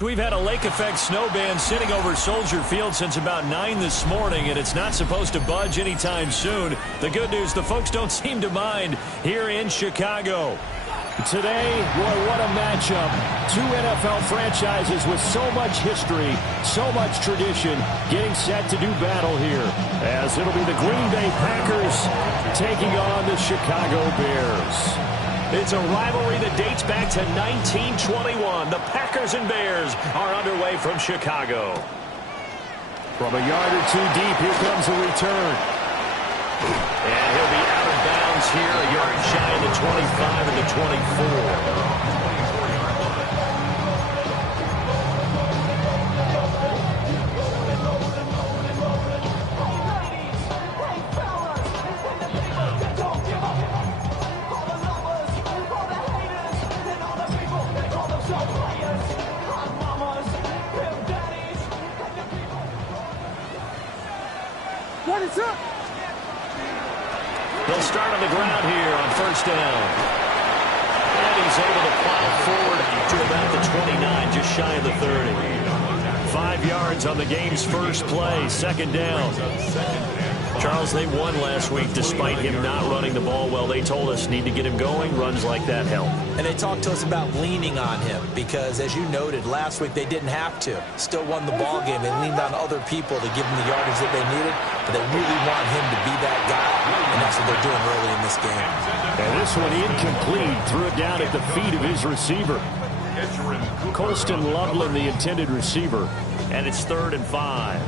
We've had a lake effect snow band sitting over Soldier Field since about 9 this morning, and it's not supposed to budge anytime soon. The good news, the folks don't seem to mind here in Chicago. Today, boy, what a matchup. Two NFL franchises with so much history, so much tradition, getting set to do battle here. As it'll be the Green Bay Packers taking on the Chicago Bears. It's a rivalry that dates back to 1921. The Packers and Bears are underway from Chicago. From a yard or two deep, here comes a return. And he'll be out of bounds here, a yard shy of the 25 and the 24. They'll start on the ground here on first down. And he's able to plow forward to about the 29, just shy of the 30. 5 yards on the game's first play, second down. Charles, they won last week despite him not running the ball well. They told us need to get him going. Runs like that help. And they talked to us about leaning on him because, as you noted, last week they didn't have to. Still won the ball game. They leaned on other people to give them the yardage that they needed, but they really want him to be that guy, and that's what they're doing early in this game. And this one incomplete. Threw it down at the feet of his receiver. Colston Loveland, the intended receiver, and it's 3rd and 5.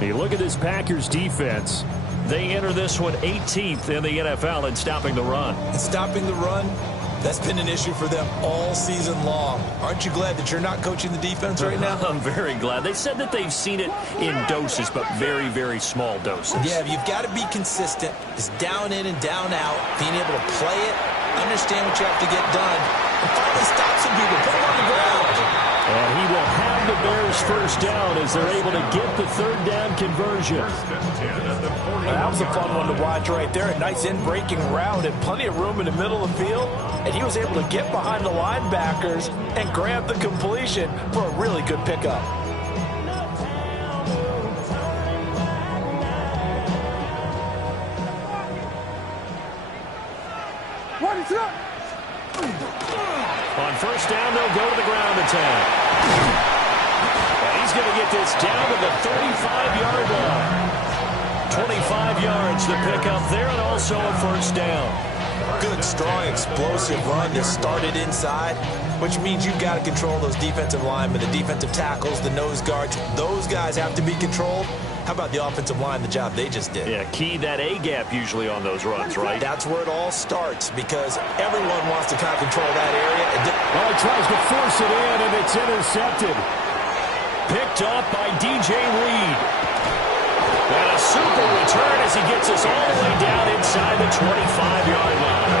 You look at this Packers defense. They enter this one 18th in the NFL in stopping the run. And stopping the run, that's been an issue for them all season long. Aren't you glad that you're not coaching the defense right now? I'm very glad. They said that they've seen it in doses, but very, very small doses. Yeah, you've got to be consistent. It's down in and down out, being able to play it, understand what you have to get done, and finally stop some people, put them on the ground. And he will have the Bears first down as they're able to get the 3rd down conversion. That was a fun one to watch right there. A nice in-breaking route and plenty of room in the middle of the field. And he was able to get behind the linebackers and grab the completion for a really good pickup. What is up? On first down, they'll go to the ground attack. And he's going to get this down to the 35-yard line. 25 yards to pick up there, and also a first down. Good, strong, explosive run that started inside, which means you've got to control those defensive linemen, the defensive tackles, the nose guards. Those guys have to be controlled. How about the offensive line, the job they just did? Yeah, key that A-gap usually on those runs, right? That's where it all starts because everyone wants to kind of control that area. Well, he tries to force it in, and it's intercepted. Picked up by DJ Reed. And a super return as he gets us all the way down inside the 25-yard line.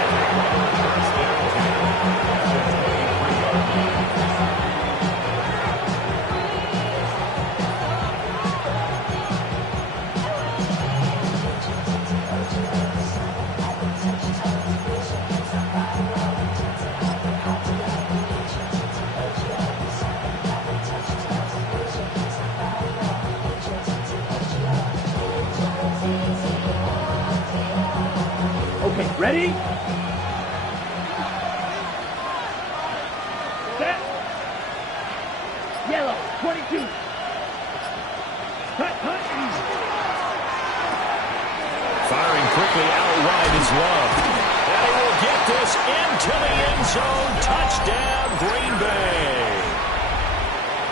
Ready? Set. Yellow, 22. Cut. Firing quickly out wide is Love. And he will get this into the end zone. Touchdown, Green Bay.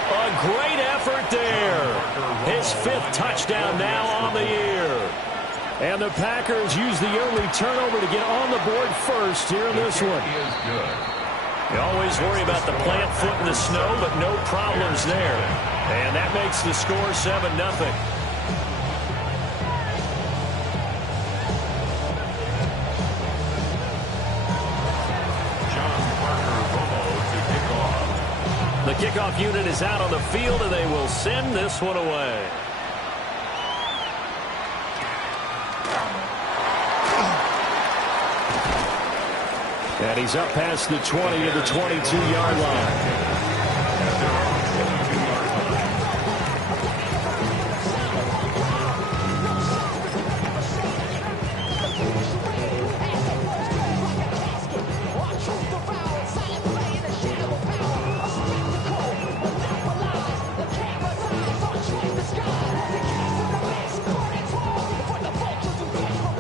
A great effort there. His 5th touchdown now on the year. And the Packers use the early turnover to get on the board first here in this one. You always worry about the plant foot in the snow, but no problems there. And that makes the score 7-0. The kickoff unit is out on the field, and they will send this one away. And he's up past the 20 to the 22-yard line.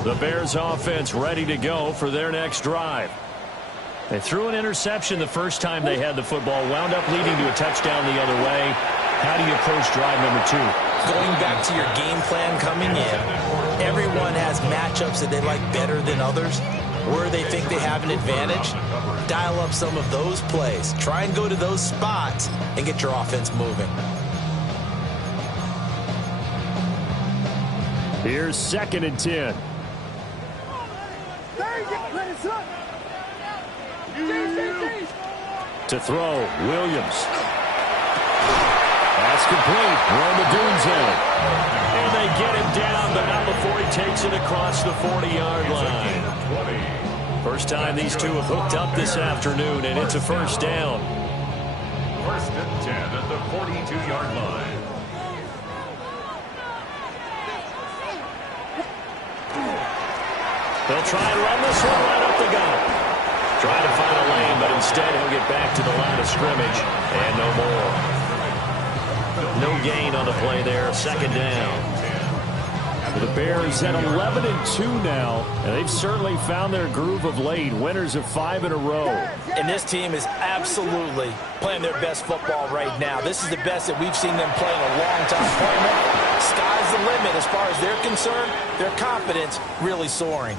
The Bears offense ready to go for their next drive. They threw an interception the first time they had the football, wound up leading to a touchdown the other way. How do you approach drive number 2? Going back to your game plan coming in, everyone has matchups that they like better than others, where they think they have an advantage. Dial up some of those plays. Try and go to those spots and get your offense moving. Here's 2nd and 10. To throw, Williams. That's complete. We're on the Dune zone. And they get him down, but not before he takes it across the 40-yard line. First time these two have hooked up this afternoon, and it's a first down. 1st and 10 at the 42-yard line. They'll try and run this one right up the gut. Trying to find a lane, but instead he'll get back to the line of scrimmage, and no more. No gain on the play there, 2nd down. The Bears at 11-2 now, and they've certainly found their groove of late. Winners of 5 in a row. And this team is absolutely playing their best football right now. This is the best that we've seen them play in a long time. Sky's the limit as far as they're concerned. Their confidence really soaring.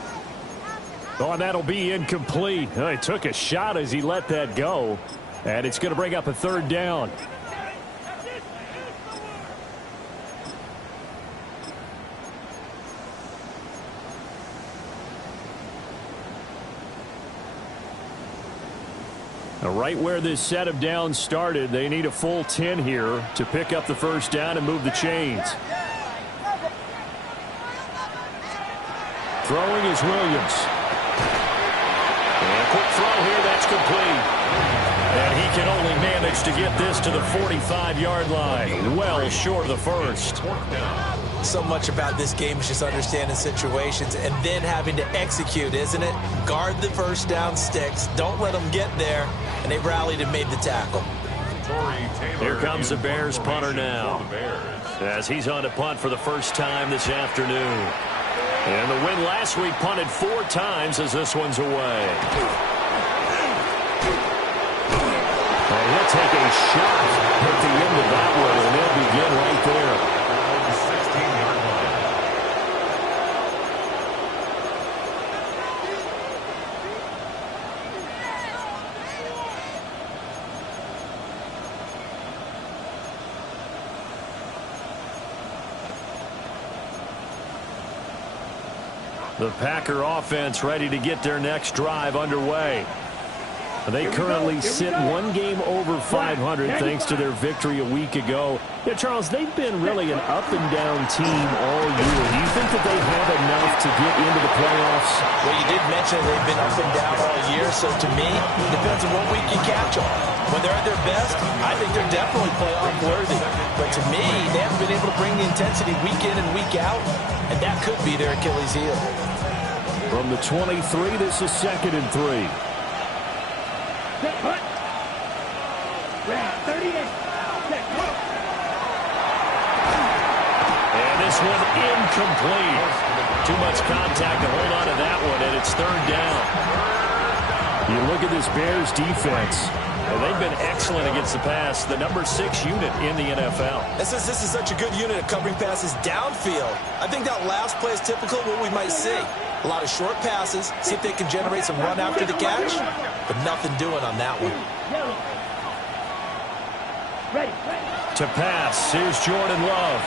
Oh, and that'll be incomplete. Oh, he took a shot as he let that go, and it's going to bring up a 3rd down. Now, right where this set of downs started, they need a full 10 here to pick up the first down and move the chains. Throwing is Williams. And a quick throw here, that's complete. And he can only manage to get this to the 45-yard line, well short of the first. So much about this game is just understanding situations and then having to execute, isn't it? Guard the first down sticks. Don't let them get there. And they rallied and made the tackle. Here comes the Bears punter now, as he's on to punt for the first time this afternoon. And the win last week punted 4 times as this one's away. And he'll take a shot at the end of that one, and they'll begin right there. The Packer offense ready to get their next drive underway. They currently sit 1 game over 500 thanks to their victory a week ago. Yeah, Charles, they've been really an up-and-down team all year. Do you think that they have enough to get into the playoffs? Well, you did mention they've been up and down all year, so to me, it depends on what week you catch them. When they're at their best, I think they're definitely playoff worthy. But to me, they haven't been able to bring the intensity week in and week out, and that could be their Achilles heel. From the 23, this is 2nd and 3. And this one incomplete. Too much contact to hold on to that one, and it's 3rd down. You look at this Bears defense. They've been excellent against the pass, the number 6 unit in the NFL. This is such a good unit of covering passes downfield. I think that last play is typical of what we might see. A lot of short passes, see if they can generate some run after the catch, but nothing doing on that one. To pass, here's Jordan Love.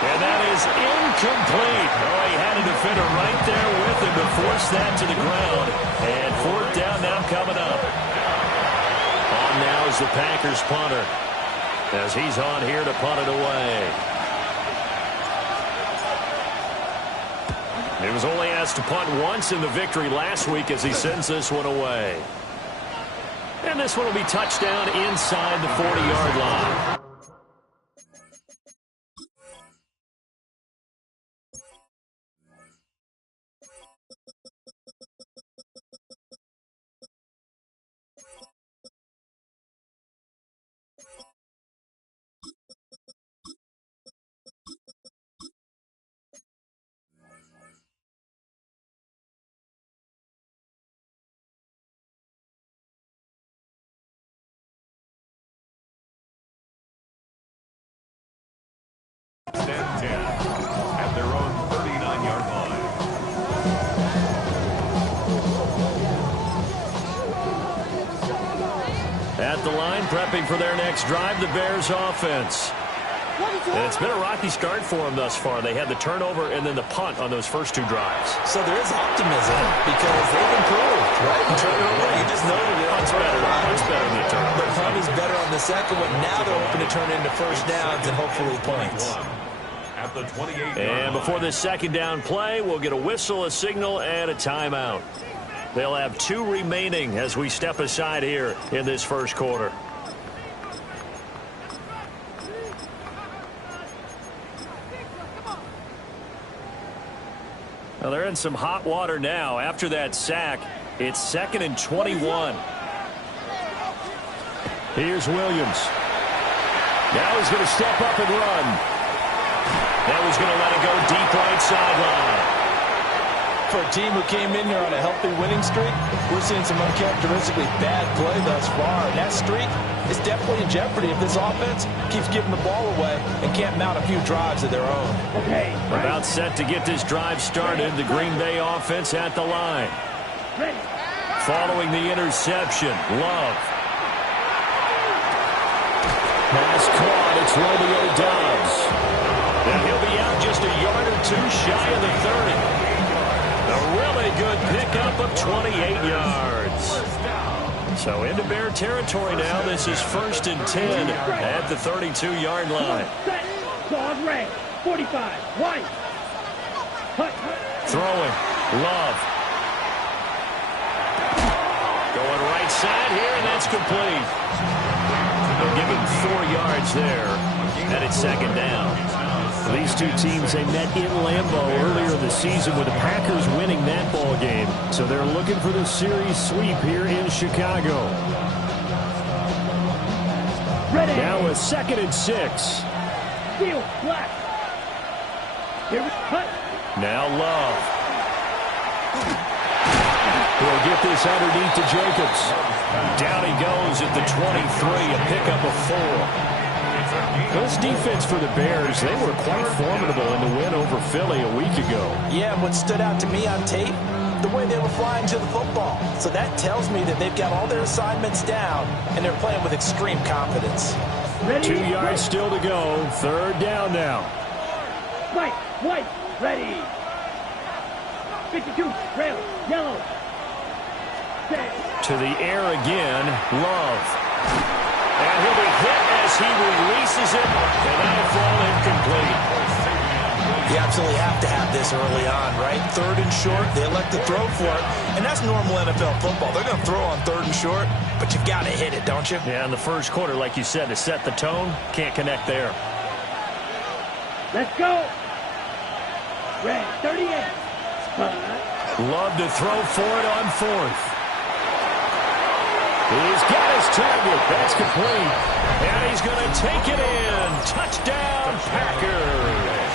And that is incomplete. Oh, he had a defender right there with him to force that to the ground. And 4th down now coming up. On now is the Packers punter, as he's on here to punt it away. He was only asked to punt once in the victory last week as he sends this one away. And this one will be touchdown inside the 40-yard line. and 10 at their own 39-yard line. At the line, prepping for their next drive, the Bears offense. And it's been a rocky start for them thus far. They had the turnover and then the punt on those first 2 drives. So there is optimism because they've improved, right? The turnover, you just noted it. Punt's better. Punt's better than the turnover. The punt is better on the second one. Now they're hoping to turn into first downs and hopefully points. At the 28-yard And before this second down play, we'll get a whistle, a signal, and a timeout. They'll have 2 remaining as we step aside here in this first quarter. Well, they're in some hot water now. After that sack, it's 2nd and 21. Here's Williams. Now he's going to step up and run. Now he's going to let it go deep right sideline. For a team who came in here on a healthy winning streak, we're seeing some uncharacteristically bad play thus far. And that streak is definitely in jeopardy if this offense keeps giving the ball away and can't mount a few drives of their own. Okay. About set to get this drive started. The Green Bay offense at the line. Ready. Following the interception, Love. Pass caught. It's Romeo Doubs. And he'll be out just a yard or 2 shy of the 30. A really good pickup of 28 yards. So into Bear territory now. This is 1st and 10 at the 32-yard line. Set. Dog red. 45. White. Hut. Throwing. Love. Going right side here, and that's complete. They'll give him 4 yards there, and it's 2nd down. These 2 teams, they met in Lambeau earlier this season with the Packers winning that ball game. So they're looking for the series sweep here in Chicago. Ready. Now a 2nd and 6. Steel. Black. Here we cut. Now Love. He'll get this underneath to Jacobs. Down he goes at the 23, a pickup of 4. This defense for the Bears, they were quite formidable in the win over Philly a week ago. Yeah, and what stood out to me on tape, the way they were flying to the football. So that tells me that they've got all their assignments down, and they're playing with extreme confidence. Ready. 2 yards still to go. 3rd down now. White. Ready. 52. Rail. Yellow. Set. To the air again. Love. And he'll be hit as he releases it, and that'll fall incomplete. You absolutely have to have this early on, right? 3rd and short, they elect to throw for it, and that's normal NFL football. They're going to throw on 3rd and short, but you've got to hit it, don't you? Yeah, in the first quarter, like you said, to set the tone, can't connect there. Let's go. Red. 38. Love to throw for it on 4th. He's got his target. That's complete. And he's going to take it in. Touchdown, Packers.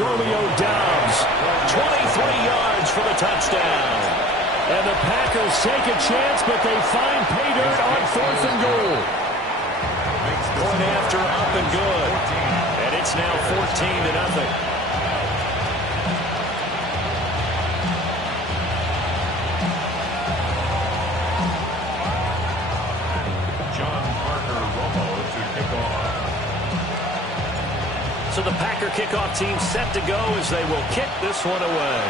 Romeo Doubs, 23 yards for the touchdown. And the Packers take a chance, but they find pay dirt on 4th and goal. Point after, up and good. And it's now 14-0. So the Packer kickoff team set to go as they will kick this one away.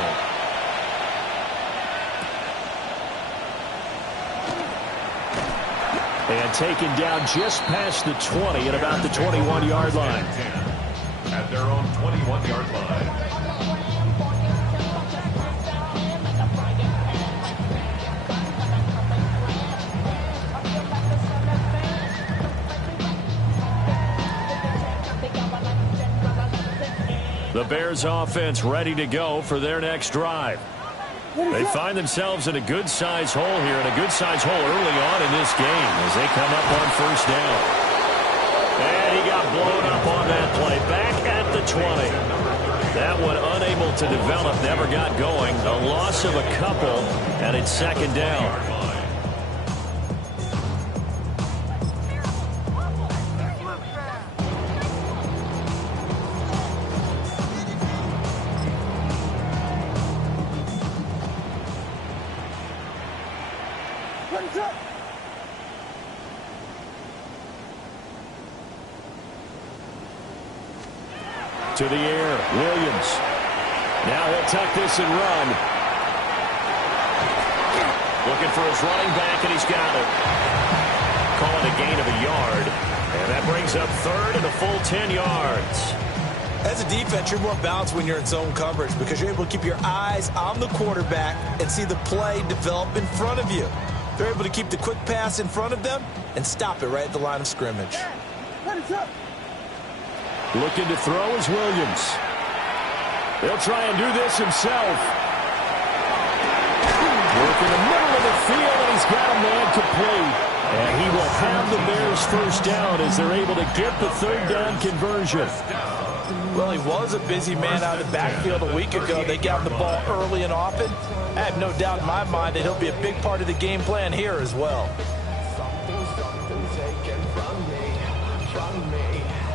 And taken down just past the 20 at about the 21-yard line. At their own 21-yard line. The Bears offense ready to go for their next drive. They find themselves in a good-sized hole here, and a good-sized hole early on in this game as they come up on 1st down. And he got blown up on that play. Back at the 20. That one unable to develop, never got going. A loss of a couple, and it's 2nd down. To the air, Williams. Now he'll tuck this and run. Looking for his running back, and he's got it. Calling a gain of a yard. And that brings up third and a full 10 yards. As a defense, you're more balanced when you're in zone coverage because you're able to keep your eyes on the quarterback and see the play develop in front of you. They're able to keep the quick pass in front of them and stop it right at the line of scrimmage. Looking to throw is Williams. He'll try and do this himself. Work in the middle of the field, and he's got a man complete. And he will have the Bears first down as they're able to get the third down conversion. Well, he was a busy man out of the backfield a week ago. They got him the ball early and often. I have no doubt in my mind that he'll be a big part of the game plan here as well.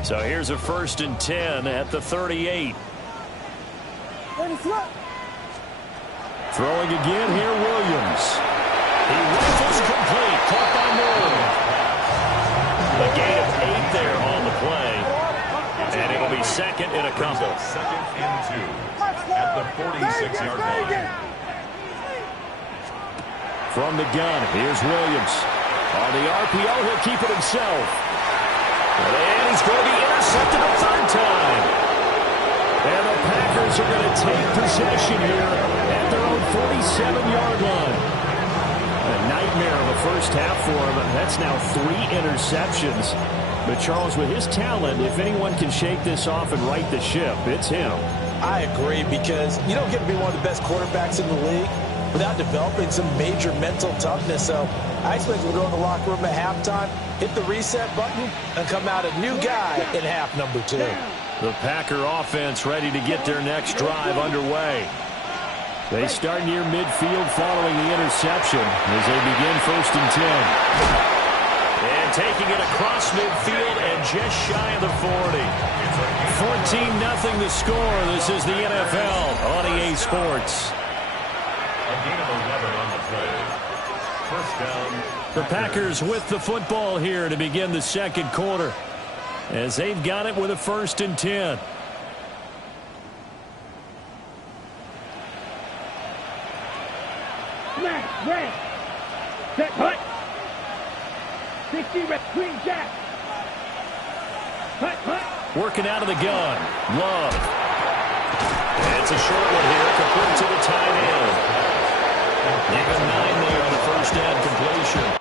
So here's a 1st and 10 at the 38. Throwing again here, Williams. He rifles complete, caught by Moore. A gain of 8 there on the play. And it'll be second and a couple. Second and 2 at the 46-yard line. From the gun, here's Williams. On the RPO, he'll keep it himself. And he's going to be intercepted a third time. And the Packers are going to take possession here at their own 47-yard line. A nightmare of a first half for him. That's now 3 interceptions. But, Charles, with his talent, if anyone can shake this off and right the ship, it's him. I agree, because you don't get to be one of the best quarterbacks in the league without developing some major mental toughness. So I expect we'll go in the locker room at halftime, hit the reset button, and come out a new guy in half number 2. The Packer offense ready to get their next drive underway. They start near midfield following the interception as they begin 1st and 10. And taking it across midfield and just shy of the 40. 14-0 the score. This is the NFL on EA Sports. A gain of 11 on the play. First down. The Packers with the football here to begin the second quarter as they've got it with a 1st and 10. Smash, red. Set, hut. 60, red, queen, jack. Hut, hut. Working out of the gun. Love. And it's a short one here, complete to the tight end. Even 9 there on the first down completion.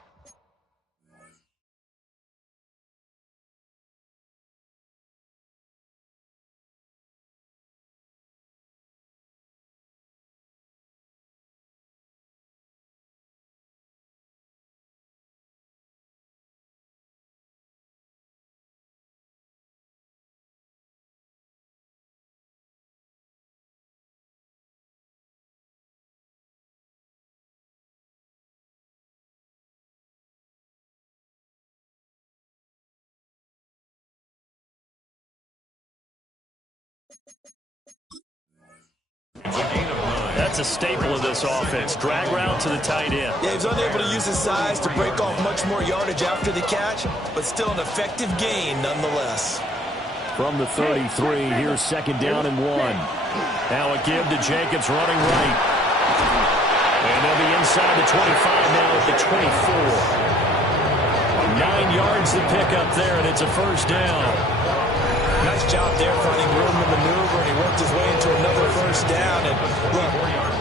That's a staple of this offense. Drag route to the tight end. Yeah, he's unable to use his size to break off much more yardage after the catch, but still an effective gain nonetheless. From the 33, here's 2nd down and 1. Now a give to Jacobs running right. And they'll be inside the 25 now at the 24. 9 yards to pick up there, and it's a first down. Nice job there finding room to maneuver, and he worked his way into another first down. And look,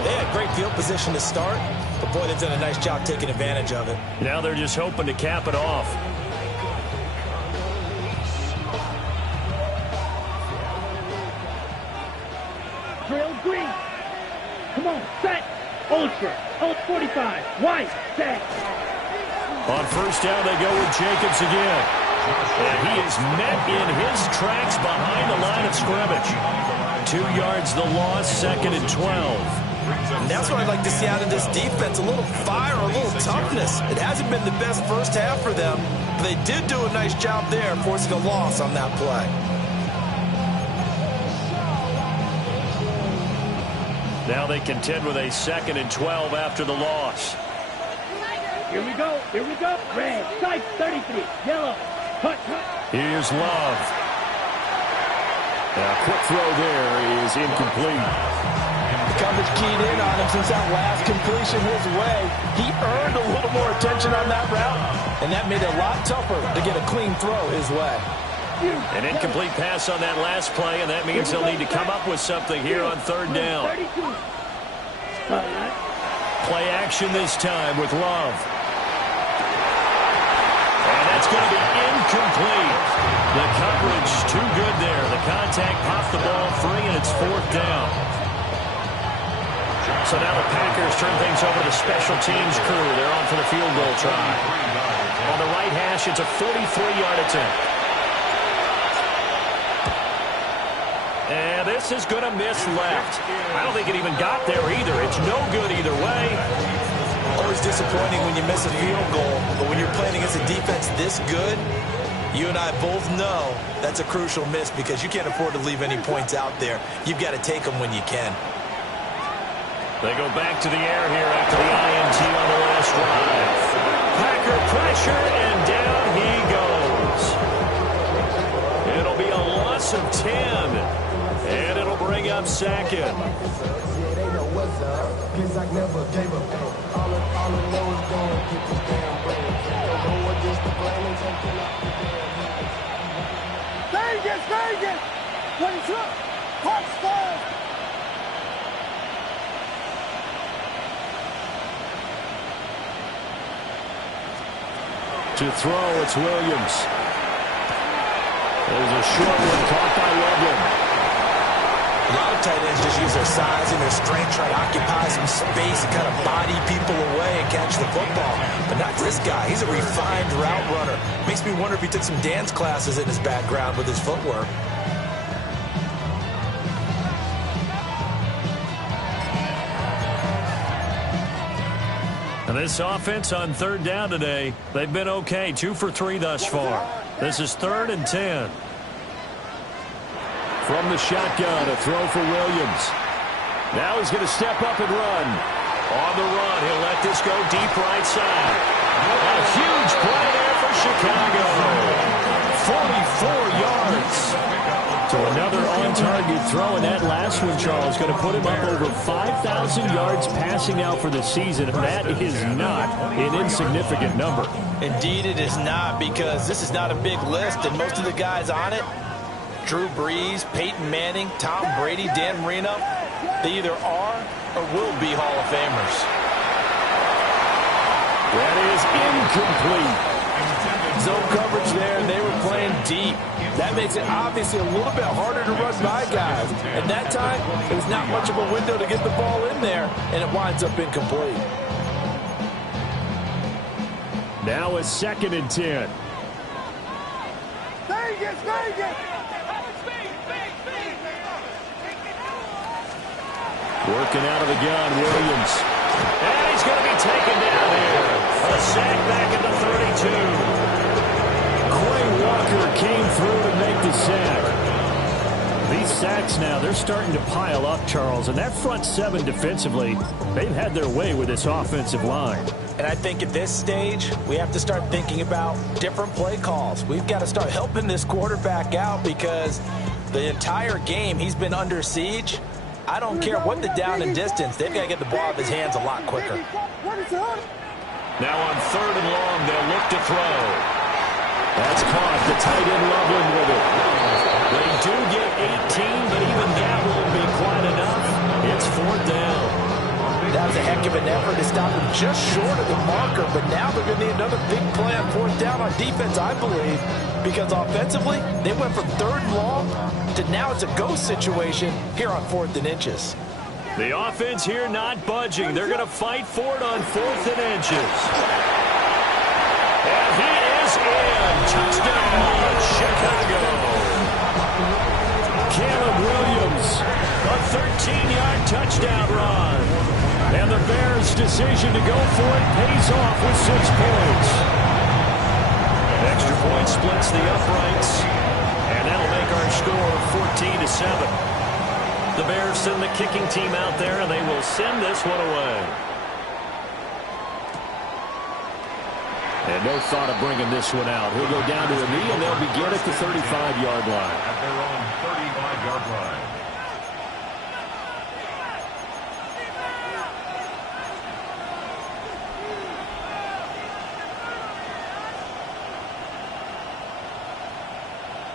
they had great field position to start, but boy, they've done a nice job taking advantage of it. Now they're just hoping to cap it off. Drill, green. Come on, set. Ultra, 45, white, set. On first down, they go with Jacobs again. And he is met in his tracks behind the line of scrimmage. 2 yards the loss, 2nd and 12. And that's what I'd like to see out of this defense, a little fire, a little toughness. It hasn't been the best first half for them, but they did do a nice job there, forcing a loss on that play. Now they contend with a 2nd and 12 after the loss. Here we go. Here we go. Red. Stripe 33. Yellow. Cut. Here's Love. A quick throw there is incomplete. Coverage keyed in on him since that last completion his way. He earned a little more attention on that route, and that made it a lot tougher to get a clean throw his way. An incomplete pass on that last play, and that means they'll need to come up with something here on third down. Play action this time with Love. And that's going to be incomplete. The coverage too good there. The contact popped the ball free, and it's fourth down. So now the Packers turn things over to the special teams crew. They're on for the field goal try. On the right hash, it's a 43-yard attempt. And this is going to miss left. I don't think it even got there either. It's no good either way. Always disappointing when you miss a field goal, but when you're playing against a defense this good, you and I both know that's a crucial miss because you can't afford to leave any points out there. You've got to take them when you can. They go back to the air here after the INT on the last drive. Packer pressure, and down he goes. It'll be a loss of 10, and it'll bring up second. Vegas! What is up? Touchdown! To throw, it's Williams. There's a short one caught by Loveland. A lot of tight ends just use their size and their strength, try to occupy some space and kind of body people away and catch the football. But not this guy. He's a refined route runner. Makes me wonder if he took some dance classes in his background with his footwork. And this offense on third down today, they've been okay. 2 for 3 thus far. This is 3rd and 10. From the shotgun, a throw for Williams. Now he's going to step up and run. On the run, he'll let this go deep right side. A huge play there for Chicago. 44 yards. So another on-target throw, and that last one, Charles, going to put him up over 5,000 yards passing now for the season. That is not an insignificant number. Indeed it is not, because this is not a big list, and most of the guys on it, Drew Brees, Peyton Manning, Tom Brady, Dan Marino, they either are or will be Hall of Famers. That is incomplete. Zone coverage there, and they were playing deep. That makes it obviously a little bit harder to run by guys. And that time, there's not much of a window to get the ball in there, and it winds up incomplete. Now a 2nd and 10. Vegas! Working out of the gun, Williams. And he's going to be taken down here. A sack back at the 32. Quay Walker came through to make the sack. These sacks now, they're starting to pile up, Charles. And that front 7 defensively, they've had their way with this offensive line. And I think at this stage, we have to start thinking about different play calls. We've got to start helping this quarterback out because the entire game he's been under siege. I don't care what the down and distance. They've got to get the ball out of his hands a lot quicker. Now on 3rd and long, they'll look to throw. That's caught. The tight end Loveland with it. They do get 18, but even that won't be quite enough. It's 4th down. That was a heck of an effort to stop him just short of the marker, but now they're going to need another big play on 4th down on defense, I believe, because offensively, they went from 3rd and long to now it's a go situation here on 4th and inches. The offense here not budging. They're going to fight for it on 4th and inches. And he is in. Touchdown, Chicago. Caleb Williams, a 13-yard touchdown run. And the Bears' decision to go for it pays off with 6 points. Extra point splits the uprights. And that'll make our score 14-7. The Bears send the kicking team out there, and they will send this one away. And no thought of bringing this one out. He'll go down to a knee, and they'll begin at the 35-yard line. At their own 35-yard line.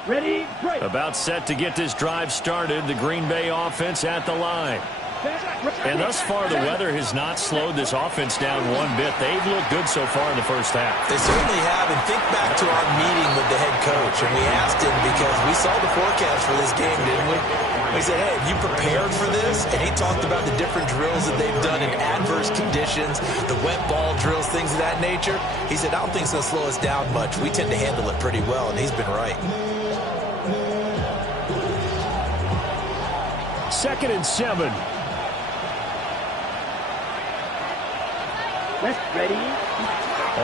Ready, break. About set to get this drive started. The Green Bay offense at the line. And thus far, the weather has not slowed this offense down one bit. They've looked good so far in the first half. They certainly have. And think back to our meeting with the head coach. And we asked him because we saw the forecast for this game, didn't we? We said, hey, have you prepared for this? And he talked about the different drills that they've done in adverse conditions, the wet ball drills, things of that nature. He said, I don't think it's going to slow us down much. We tend to handle it pretty well, and he's been right. 2nd and 7. Ready.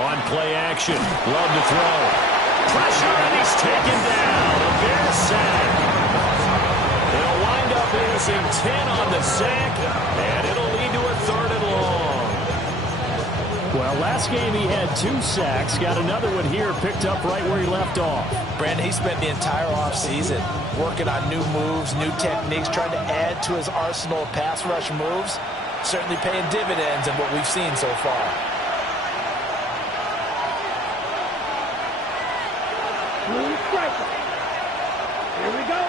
On play action. Love to throw. Pressure, and he's taken down. A Bears sack. They'll wind up losing 10 on the sack, and it'll lead to a 3rd and long. Well, last game he had 2 sacks. Got another one here, picked up right where he left off. Brandon, he spent the entire offseason working on new moves, new techniques, trying to add to his arsenal of pass rush moves. Certainly paying dividends in what we've seen so far. Here we go.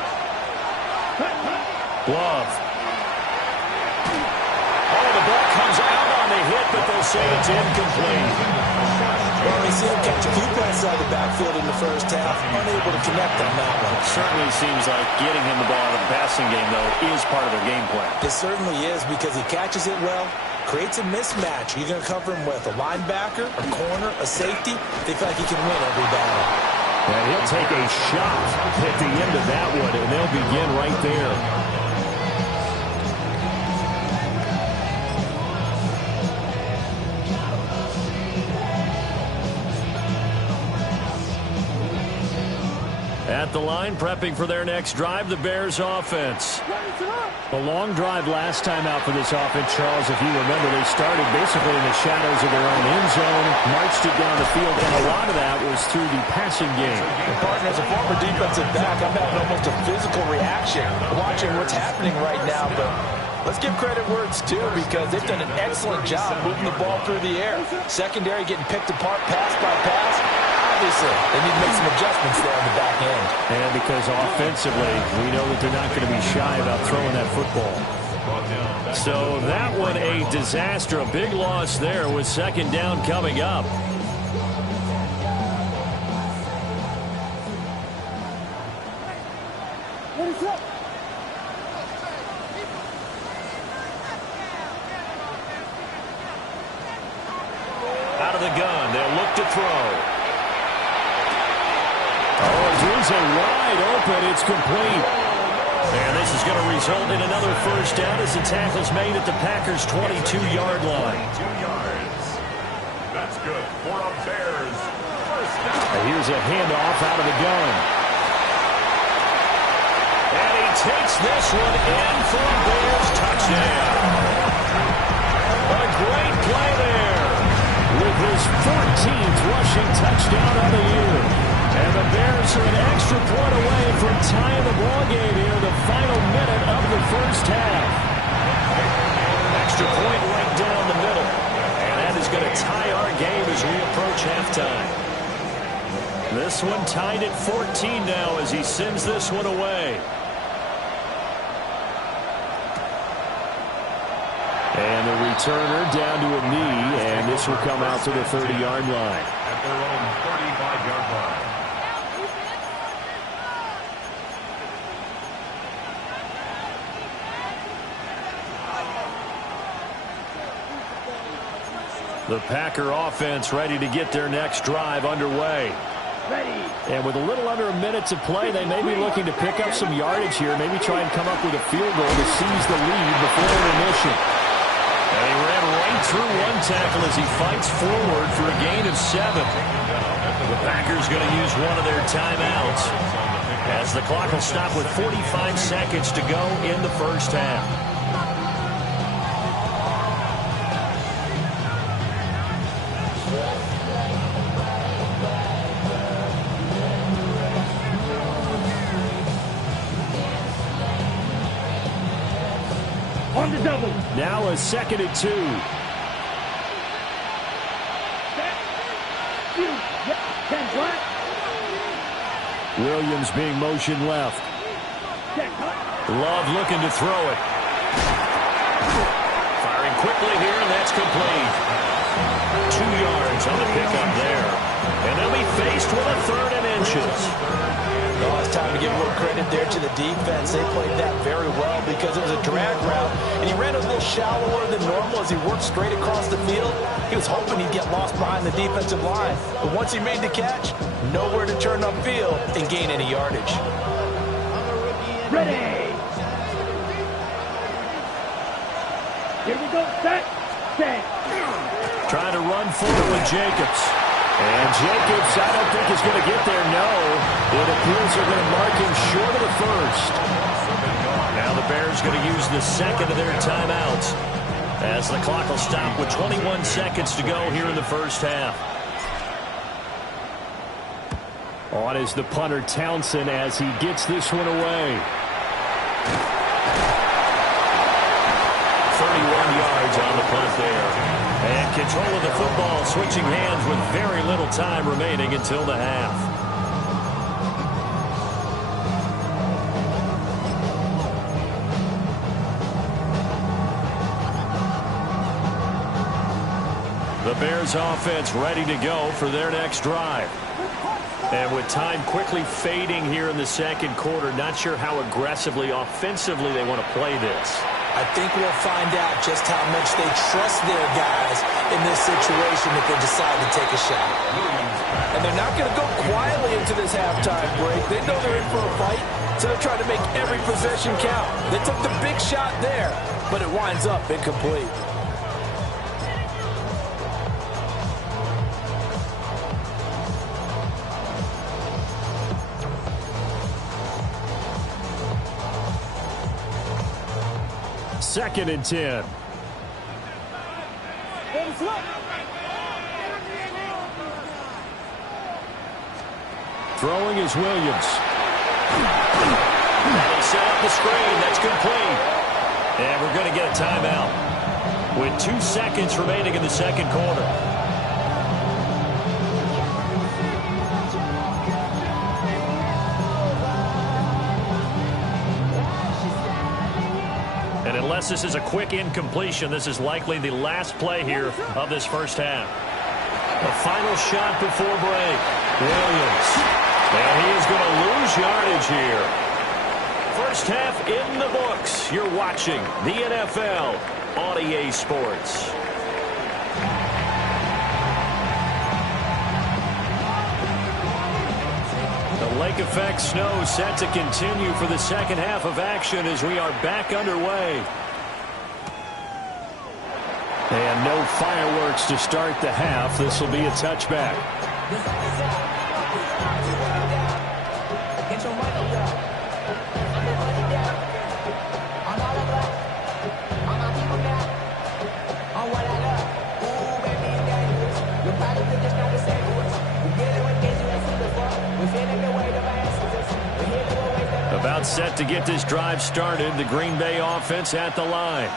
Love. Oh, the ball comes out on the hit, but they'll say it's incomplete. Well, we see him catch a few passes out of the backfield in the first half, unable to connect on that one. Certainly seems like getting him the ball in the passing game, though, is part of their game plan. It certainly is because he catches it well, creates a mismatch. You're going to cover him with a linebacker, a corner, a safety. They feel like he can win every battle. And he'll take a shot at the end of that one, and they'll begin right there. At the line, prepping for their next drive, the Bears offense. A long drive last time out for this offense, Charles. If you remember, they started basically in the shadows of their own end zone, marched it down the field, and a lot of that was through the passing game. Partner, as a former defensive back, I'm having almost a physical reaction watching what's happening right now, but let's give credit where it's due because they've done an excellent job moving the ball through the air. Secondary getting picked apart pass by pass. Obviously, they need to make some adjustments there on the back end. And because offensively, we know that they're not going to be shy about throwing that football. So that one a disaster, a big loss there with 2nd down coming up. Out of the gun, they'll look to throw. Oh, he's a wide open. It's complete. And this is going to result in another 1st down as the tackle's made at the Packers' 22-yard line. 2 yards. That's good for a Bears 1st down. Here's a handoff out of the gun. And he takes this one in for a Bears touchdown. A great play there with his 14th rushing touchdown of the year. And the Bears are an extra point away from tying the ball game here in the final minute of the 1st half. Extra point right down the middle. And that is going to tie our game as we approach halftime. This one tied at 14 now as he sends this one away. And the returner down to a knee, and this will come out to the 30-yard line. At their own 35-yard line. The Packer offense ready to get their next drive underway. Ready. And with a little under a minute to play, they may be looking to pick up some yardage here, maybe try and come up with a field goal to seize the lead before intermission. And he ran right through one tackle as he fights forward for a gain of 7. The Packers going to use one of their timeouts as the clock will stop with 45 seconds to go in the 1st half. On the double. Now a 2nd and 2. Williams being motioned left. Love looking to throw it. Firing quickly here, and that's complete. 2 yards on the pickup there. And they'll be faced with a 3rd and inches. Oh, it's time to give a little credit there to the defense. They played that very well because it was a drag route, and he ran a little shallower than normal as he worked straight across the field. He was hoping he'd get lost behind the defensive line, but once he made the catch, nowhere to turn upfield and gain any yardage. Ready. Here we go. Set. Trying to run forward with Jacobs. And Jacobs, I don't think is going to get there. No. It appears they're going to mark him short of the 1st. Now the Bears going to use the 2nd of their timeouts as the clock will stop with 21 seconds to go here in the 1st half. On is the punter Townsend as he gets this one away. 31 yards on the punt there. And control of the football, switching hands with very little time remaining until the half. The Bears offense ready to go for their next drive. And with time quickly fading here in the 2nd quarter, not sure how aggressively, offensively they want to play this. I think we'll find out just how much they trust their guys in this situation if they decide to take a shot. And they're not going to go quietly into this halftime break. They know they're in for a fight, so they're trying to make every possession count. They took the big shot there, but it winds up incomplete. Second and 10. Throwing is Williams. And they set up the screen. That's complete. And we're going to get a timeout with 2 seconds remaining in the 2nd quarter. And unless this is a quick incompletion, this is likely the last play here of this 1st half. The final shot before break. Williams. And he is going to lose yardage here. 1st half in the books. You're watching the NFL on EA Sports. The lake effect snow set to continue for the 2nd half of action as we are back underway. And no fireworks to start the half. This will be a touchback. About set to get this drive started. The Green Bay offense at the line.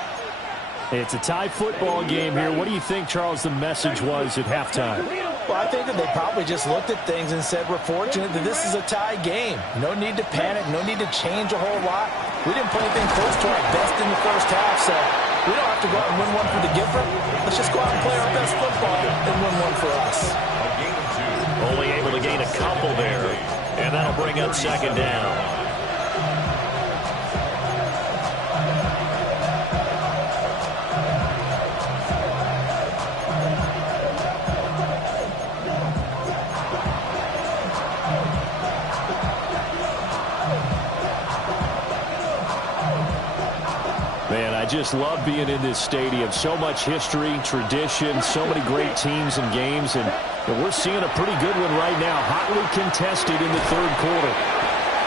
It's a tie football game here. What do you think, Charles, the message was at halftime? Well, I think that they probably just looked at things and said, we're fortunate that this is a tie game. No need to panic. No need to change a whole lot. We didn't play anything close to our best in the 1st half, so we don't have to go out and win one for the giver. Let's just go out and play our best football and win one for us. Only able to gain a couple there, and that'll bring up 2nd down. Man, I just love being in this stadium. So much history, tradition, so many great teams and games, and we're seeing a pretty good one right now. Hotly contested in the 3rd quarter.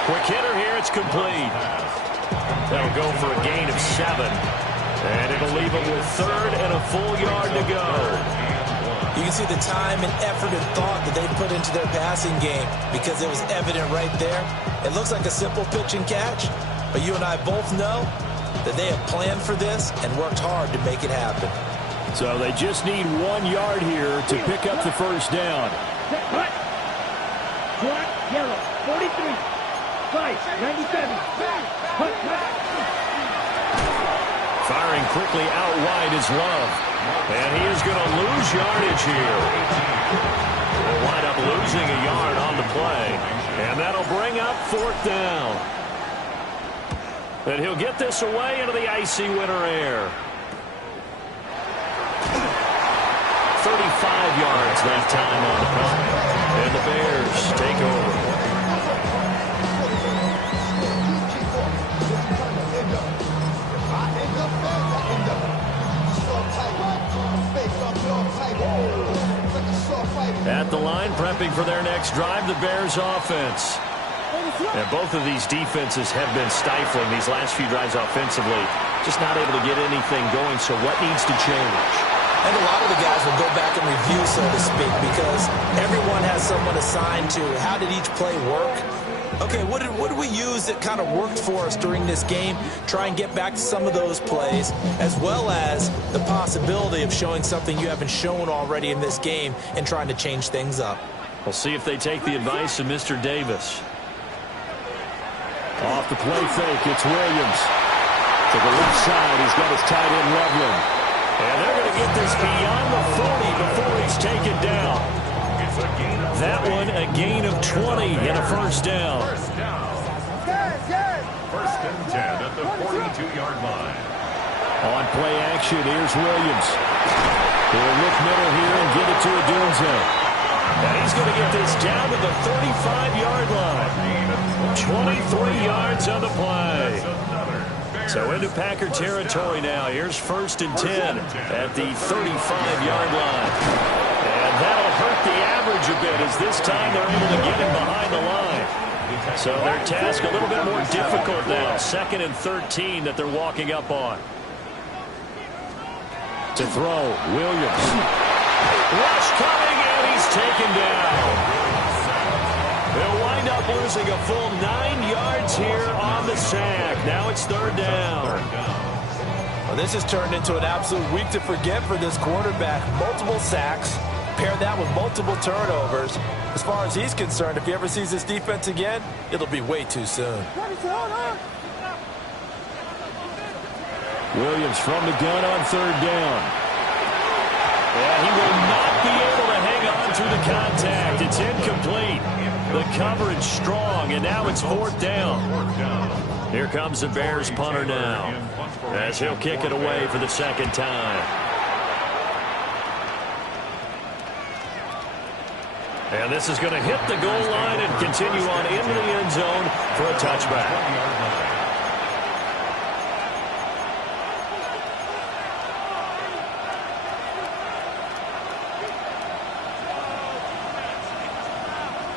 Quick hitter here, it's complete. That'll go for a gain of 7. And it'll leave them with 3rd and a full yard to go. You can see the time and effort and thought that they put into their passing game because it was evident right there. It looks like a simple pitch and catch, but you and I both know that they have planned for this and worked hard to make it happen. So they just need 1 yard here to pick up the first down. Cut. Black, yellow, 43. 5, 97. Cut. Firing quickly out wide is Love. And he is going to lose yardage here. They'll wind up losing a yard on the play. And that'll bring up 4th down. And he'll get this away into the icy winter air. 35 yards that time on the punt. And the Bears take over. At the line, prepping for their next drive, the Bears offense. And both of these defenses have been stifling these last few drives offensively. Just not able to get anything going, so what needs to change? And a lot of the guys will go back and review, so to speak, because everyone has someone assigned to how did each play work. Okay, what did we use that kind of worked for us during this game? Try and get back to some of those plays, as well as the possibility of showing something you haven't shown already in this game and trying to change things up. We'll see if they take the advice of Mr. Davis. Off the play fake, it's Williams. To the left side, he's got his tight end Loveland. And they're going to get this beyond the 40 before he's taken down. That one, a gain of 20 and a first down. First and 10 at the 42-yard line. On play action, here's Williams. He'll look middle here and give it to Adunze. And he's going to get this down to the 35-yard line. 23 yards on the play. So into Packer territory now. Here's 1st and 10 at the 35-yard line. And that'll hurt the average a bit as this time they're able to get him behind the line. So their task a little bit more difficult now. 2nd and 13 that they're walking up on. To throw, Williams. Rush coming, and he's taken down. They'll wind up losing a full 9 yards here on the sack. Now it's 3rd down. Well, this has turned into an absolute week to forget for this quarterback. Multiple sacks. Pair that with multiple turnovers. As far as he's concerned, if he ever sees this defense again, it'll be way too soon. Williams from the gun on 3rd down. Yeah, he will not be able to hang on through the contact. It's incomplete. The coverage strong, and now it's 4th down. Here comes the Bears punter now, as he'll kick it away for the 2nd time. And this is going to hit the goal line and continue on into the end zone for a touchback.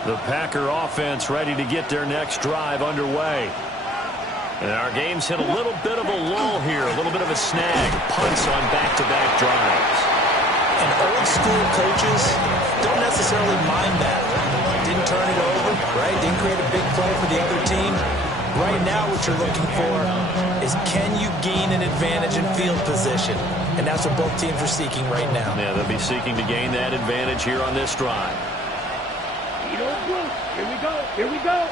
The Packer offense ready to get their next drive underway. And our game's hit a little bit of a lull here, a little bit of a snag. Punts on back-to-back drives. And old-school coaches don't necessarily mind that. Didn't turn it over, right? Didn't create a big play for the other team. Right now what you're looking for is can you gain an advantage in field position? And that's what both teams are seeking right now. Yeah, they'll be seeking to gain that advantage here on this drive. Here we go. Here we go.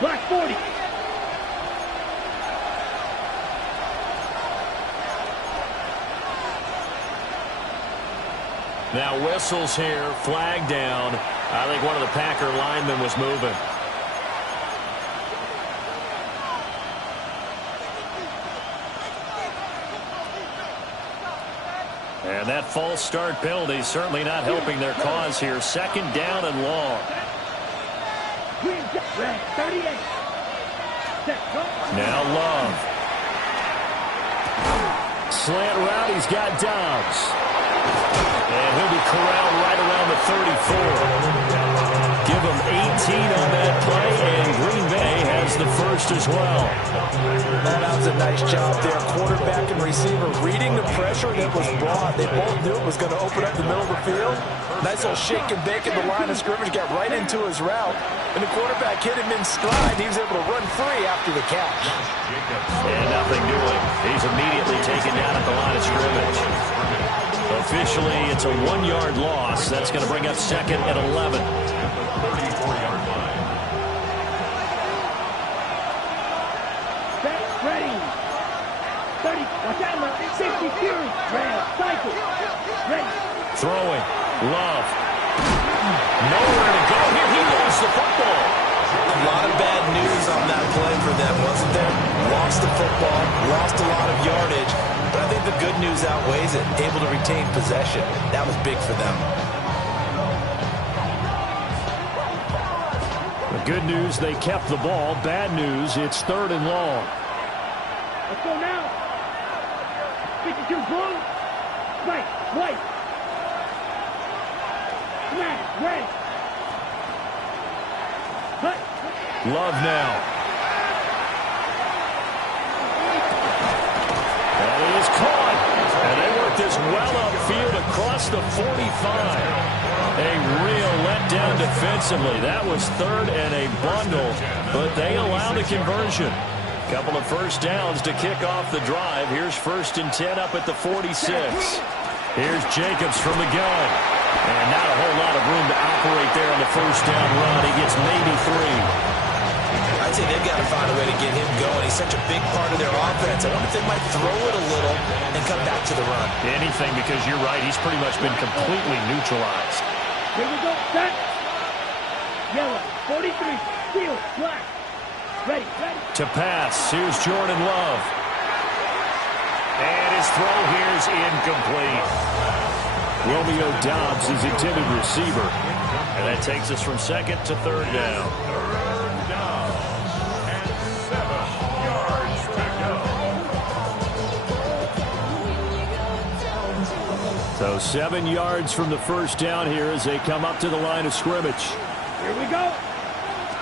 Black 40. Now whistles here, flag down. I think one of the Packer linemen was moving. And that false start penalty certainly not helping their cause here. 2nd down and long. Now Love. Slant route, he's got Dobbs. And he'll be corralled right around the 34. Give him 18 on that play, and Green Bay has has the first as well. That was a nice job there. Quarterback and receiver reading the pressure that was brought. They both knew it was going to open up the middle of the field. Nice little shake and bake at the line of scrimmage. Got right into his route. And the quarterback hit him in stride. He was able to run free after the catch. And nothing doing. He's immediately taken down at the line of scrimmage. Officially, it's a 1-yard loss. That's going to bring up second and 11. 34-yard line. Set, ready. 30, watch out, man. 60, fury. Red, cycle. Ready. Throwing. Love. Nowhere to go here. He lost the football. A lot of bad news on that play for them, wasn't there? Lost the football, lost a lot of yardage, but I think the good news outweighs it. Able to retain possession. That was big for them. The good news, they kept the ball. Bad news, it's third and long. Let's go now. 52 blue. Right, white. Smash, red. Cut. Love now. And it is caught. And they work this well upfield across the 45. A real letdown defensively. That was third and a bundle, but they allow the conversion. Couple of first downs to kick off the drive. Here's 1st and 10 up at the 46. Here's Jacobs from the gun. And not a whole lot of room to operate there on the first down run. He gets maybe 3. I'd say they've got to find a way to get him going. He's such a big part of their offense. I wonder if they might throw it a little and come back to the run. Anything, because you're right. He's pretty much been completely neutralized. Here we go, set. Yellow, 43, steel, black. Ready, ready. To pass, here's Jordan Love. And his throw here's incomplete. Romeo Dobbs is intended receiver. And that takes us from second to third down. Third down. And 7 yards to go. So 7 yards from the first down here as they come up to the line of scrimmage. Here we go.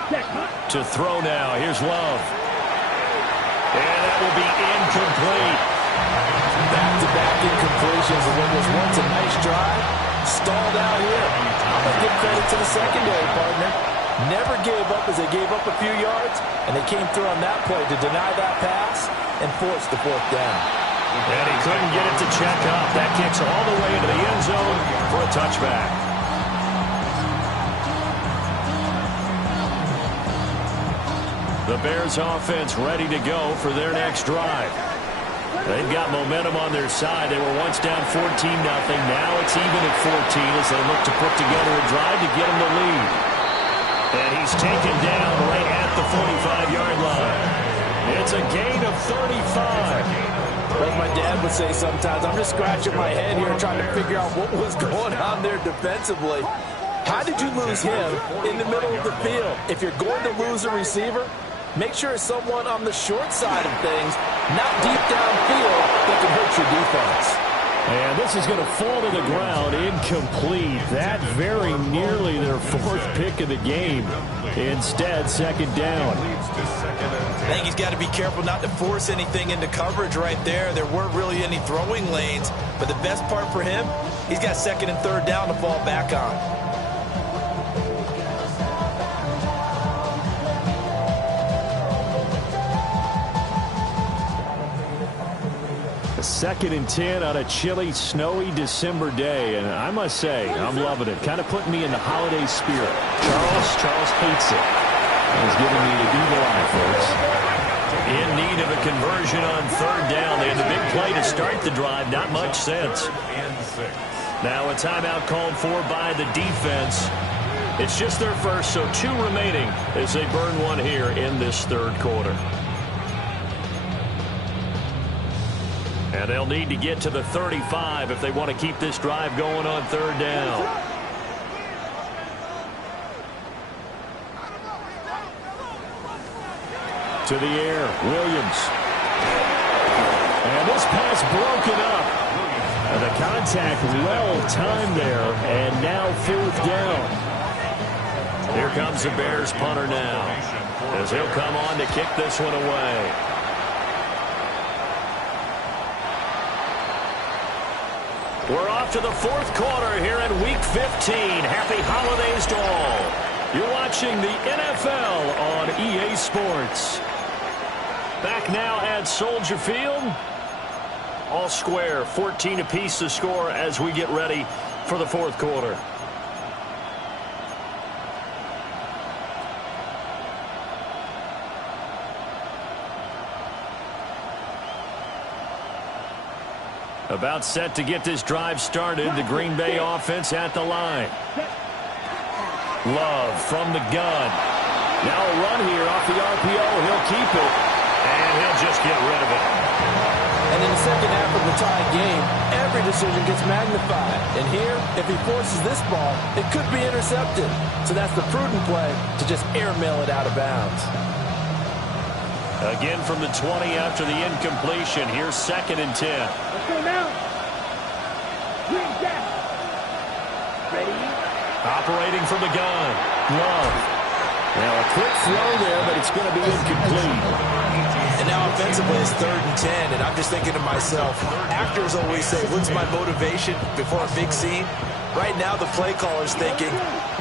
Set, cut. To throw now. Here's Love. And that will be incomplete. Back-to-back incompletions of what was once a nice drive. Stalled out here. I'm going to give credit to the secondary, partner. Never gave up as they gave up a few yards, and they came through on that play to deny that pass and force the 4th down. And he couldn't get it to check up. That kicks all the way into the end zone for a touchback. The Bears offense ready to go for their next drive. They've got momentum on their side. They were once down 14-0. Now it's even at 14 as they look to put together a drive to get them the lead. And he's taken down right at the 45-yard line. It's a gain of 35. As my dad would say sometimes, I'm just scratching my head here trying to figure out what was going on there defensively. How did you lose him in the middle of the field? If you're going to lose a receiver, make sure it's someone on the short side of things, not deep downfield, that can hurt your defense. And this is going to fall to the ground, incomplete. That very nearly their 4th pick of the game. Instead, 2nd down. I think he's got to be careful not to force anything into coverage right there. There weren't really any throwing lanes, but the best part for him, he's got 2nd and 3rd down to fall back on. A 2nd and 10 on a chilly, snowy December day, and I must say, I'm loving it. Kind of putting me in the holiday spirit. Charles hates it. He's giving me the evil eye, folks. In need of a conversion on 3rd down. They had the big play to start the drive. Not much sense. Now a timeout called for by the defense. It's just their first, so 2 remaining as they burn one here in this 3rd quarter. And they'll need to get to the 35 if they want to keep this drive going on 3rd down. To the air, Williams. And this pass broken up. And the contact well timed there, and now 4th down. Here comes the Bears punter now. as he'll come on to kick this one away. We're off to the fourth quarter here in Week 15. Happy holidays to all. You're watching the NFL on EA Sports. Back now at Soldier Field. All square, 14 apiece to score as we get ready for the fourth quarter. About set to get this drive started. The Green Bay offense at the line. Love from the gun. Now a run here off the RPO. He'll keep it, and he'll just get rid of it. And in the second half of the tie game, every decision gets magnified. And here, if he forces this ball, it could be intercepted. So that's the prudent play to just airmail it out of bounds. Again from the 20 after the incompletion. Here's 2nd and 10. Let's go now. Green down. Ready? Operating from the gun. Love. Now a quick throw there, but it's going to be incomplete. And now offensively it's 3rd and 10, and I'm just thinking to myself, actors always say, what's my motivation before a big scene? Right now the play caller's thinking,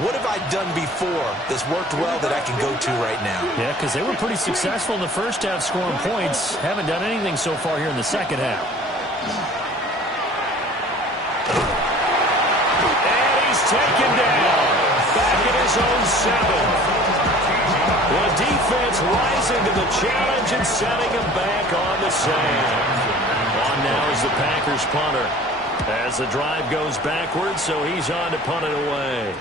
what have I done before that's worked well that I can go to right now? Yeah, because they were pretty successful in the first half scoring points. Haven't done anything so far here in the second half. And he's taken down. Back in his own 7. The defense rising to the challenge and setting him back on the sand. On now is the Packers punter. As the drive goes backwards, so he's on to punt it away.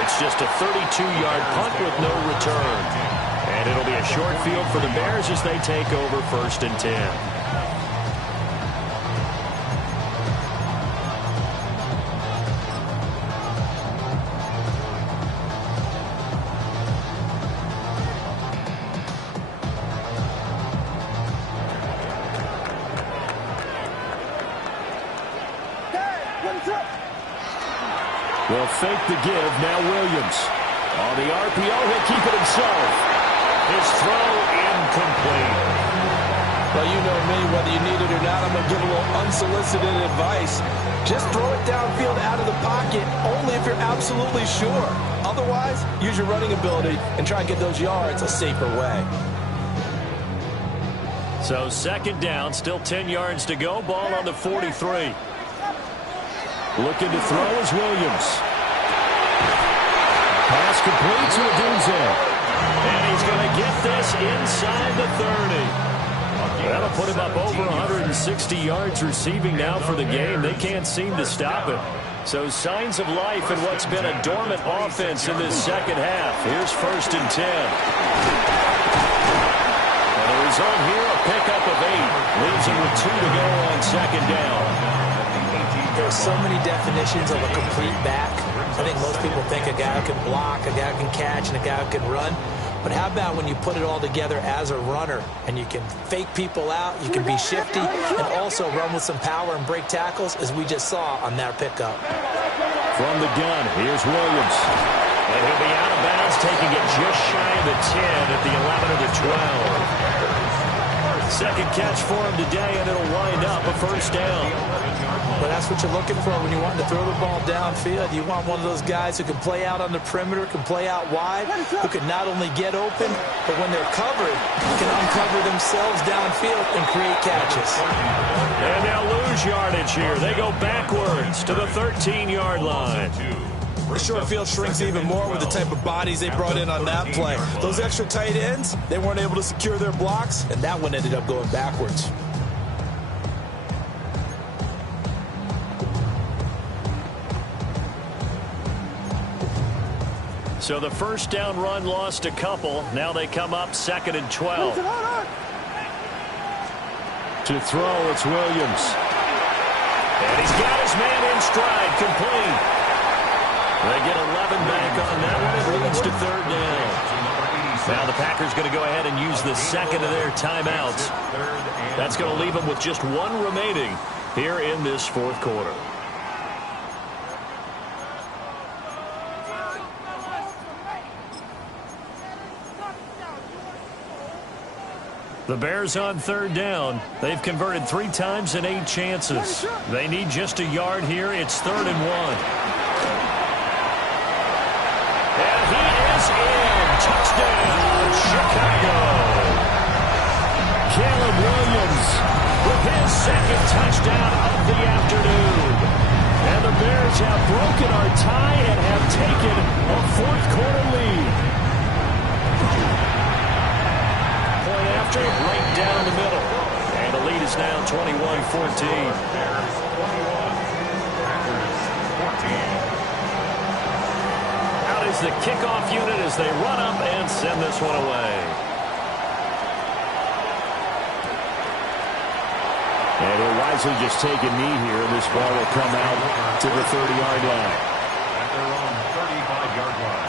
It's just a 32-yard punt with no return. And it'll be a short field for the Bears as they take over 1st and 10. They'll fake the give. Now Williams. On the RPO, he'll keep it himself. His throw incomplete. Well, you know me, whether you need it or not, I'm going to give a little unsolicited advice. Just throw it downfield out of the pocket, only if you're absolutely sure. Otherwise, use your running ability and try and get those yards a safer way. So 2nd down, still 10 yards to go. Ball on the 43. Looking to throw is Williams. Pass complete to Adunze. And he's going to get this inside the 30. That'll put him up over 160 yards receiving now for the game. They can't seem to stop it. So signs of life in what's been a dormant offense in this second half. Here's 1st and 10. And the result here, a pickup of 8. Leaves him with 2 to go on 2nd down. There are so many definitions of a complete back. I think most people think a guy who can block, a guy who can catch, and a guy who can run. But how about when you put it all together as a runner and you can fake people out, you can be shifty, and also run with some power and break tackles, as we just saw on that pickup. From the gun, here's Williams. And he'll be out of bounds, taking it just shy of the 10 at the 11 of the 12. 2nd catch for him today, and it'll wind up a 1st down. But that's what you're looking for when you want to throw the ball downfield. You want one of those guys who can play out on the perimeter, can play out wide, who can not only get open, but when they're covered, can uncover themselves downfield and create catches. And they'll lose yardage here. They go backwards to the 13-yard line. The short field shrinks even more with the type of bodies they brought in on that play. Those extra tight ends, they weren't able to secure their blocks, and that one ended up going backwards. So the 1st down run lost a couple. Now they come up 2nd and 12. To throw, it's Williams. And he's got his man in stride, complete. They get 11 back on that one. It leads to 3rd down. Now the Packers going to go ahead and use the 2nd of their timeouts. That's going to leave them with just 1 remaining here in this 4th quarter. The Bears on third down. They've converted 3 times in 8 chances. They need just a yard here. It's 3rd and 1. And he is in. Touchdown, Chicago. Caleb Williams with his 2nd touchdown of the afternoon. And the Bears have broken our tie and have taken a 4th-quarter lead. Point after, right down the middle. And the lead is now 21-14. Bears 21, Packers 14. Out is the kickoff unit as they run up and send this one away. And he'll wisely just take a knee here, and this ball will come out to the 30-yard line. At their own 35-yard line.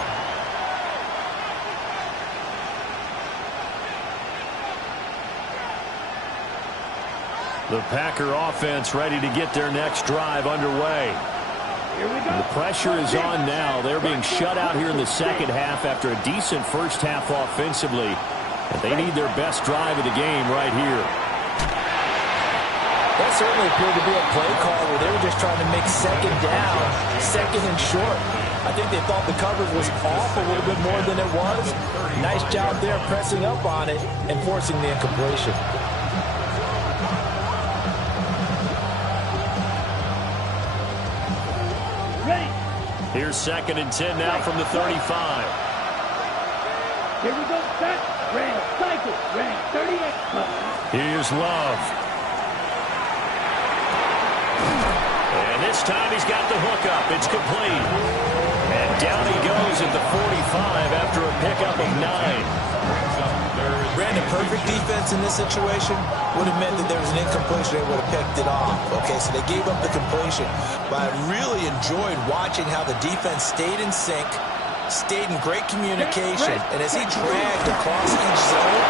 The Packer offense ready to get their next drive underway. The pressure is on now. They're being shut out here in the second half after a decent first half offensively. And they need their best drive of the game right here. That certainly appeared to be a play call where they were just trying to make 2nd down, 2nd and short. I think they thought the coverage was off a little bit more than it was. Nice job there pressing up on it and forcing the incompletion. Here's 2nd and 10 now from the 35. Here we go, set, ran, cycle, ran, 38. Here's Love. And this time he's got the hook up. It's complete. And down he goes at the 45 after a pickup of 9. Brandon, perfect defense in this situation would have meant that there was an incompletion. They would have picked it off. Okay, so they gave up the completion. But I really enjoyed watching how the defense stayed in sync, stayed in great communication. And as he dragged across each zone,